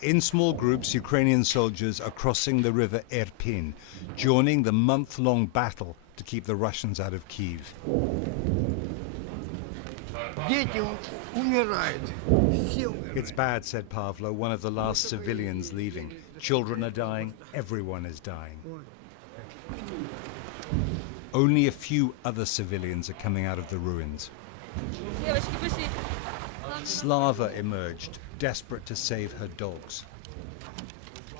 In small groups, Ukrainian soldiers are crossing the river Irpin, joining the month-long battle to keep the Russians out of Kyiv. It's bad, said Pavlo, one of the last civilians leaving. Children are dying, everyone is dying. Only a few other civilians are coming out of the ruins. Slava emerged, desperate to save her dogs.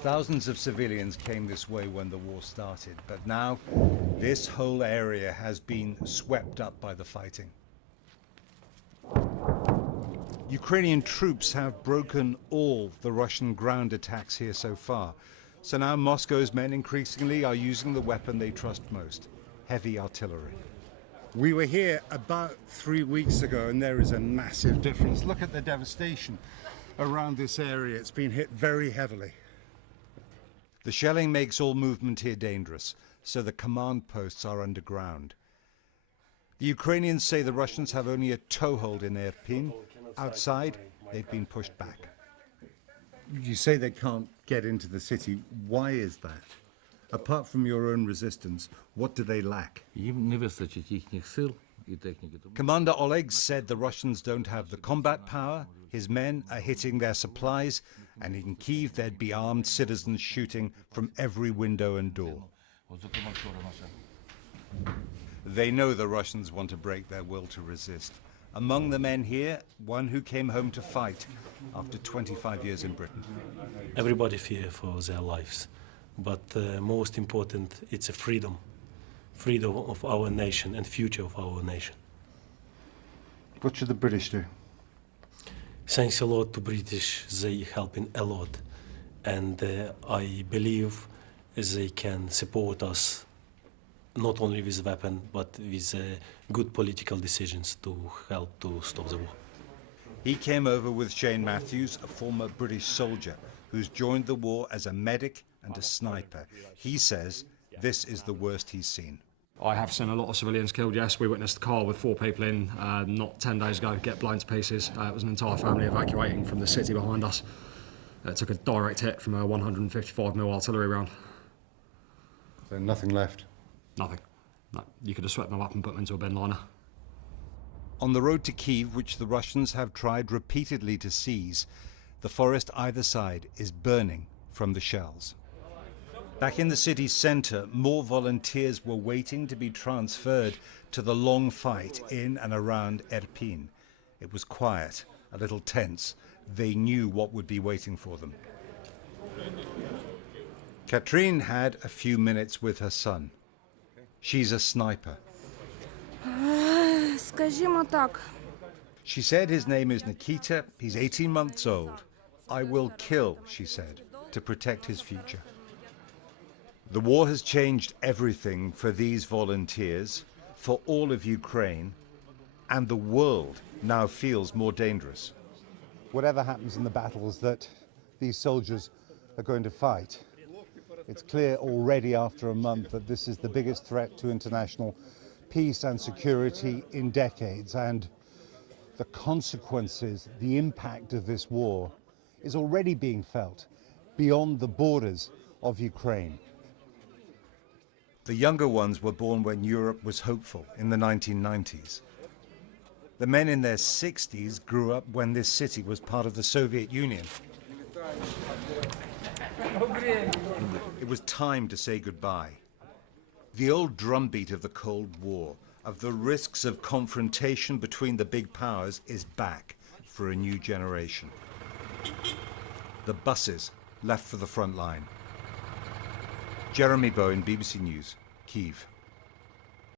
Thousands of civilians came this way when the war started, but now this whole area has been swept up by the fighting. Ukrainian troops have broken all the Russian ground attacks here so far, so now Moscow's men increasingly are using the weapon they trust most, heavy artillery. We were here about 3 weeks ago and there is a massive difference. Look at the devastation around this area. It's been hit very heavily. The shelling makes all movement here dangerous, so the command posts are underground. The Ukrainians say the Russians have only a toehold in Irpin. Outside, they've been pushed back. You say they can't get into the city. Why is that? Apart from your own resistance, what do they lack? Commander Oleg said the Russians don't have the combat power, his men are hitting their supplies, and in Kyiv there'd be armed citizens shooting from every window and door. They know the Russians want to break their will to resist. Among the men here, one who came home to fight after 25 years in Britain. Everybody fear for their lives, but most important, it's a freedom of our nation and future of our nation. What should the British do? Thanks a lot to British, they helping a lot, and I believe they can support us not only with weapon, but with good political decisions to help to stop the war. He came over with Shane Matthews, a former British soldier who's joined the war as a medic and a sniper. He says this is the worst he's seen. I have seen a lot of civilians killed, yes. We witnessed a car with 4 people in not 10 days ago get blown to pieces. It was an entire family evacuating from the city behind us. It took a direct hit from a 155mm artillery round. So nothing left? Nothing. No. You could have swept them up and put them into a bin liner. On the road to Kyiv, which the Russians have tried repeatedly to seize, the forest either side is burning from the shells. Back in the city's center, more volunteers were waiting to be transferred to the long fight in and around Irpin. It was quiet, a little tense. They knew what would be waiting for them. Katrin had a few minutes with her son. She's a sniper. She said his name is Nikita. He's 18 months old. I will kill, she said, to protect his future. The war has changed everything for these volunteers, for all of Ukraine, and the world now feels more dangerous. Whatever happens in the battles that these soldiers are going to fight, it's clear already after a month that this is the biggest threat to international peace and security in decades, and the consequences, the impact of this war is already being felt beyond the borders of Ukraine. The younger ones were born when Europe was hopeful in the 1990s. The men in their 60s grew up when this city was part of the Soviet Union. It was time to say goodbye. The old drumbeat of the Cold War, of the risks of confrontation between the big powers, is back for a new generation. The buses left for the front line. Jeremy Bowen, BBC News, Kyiv.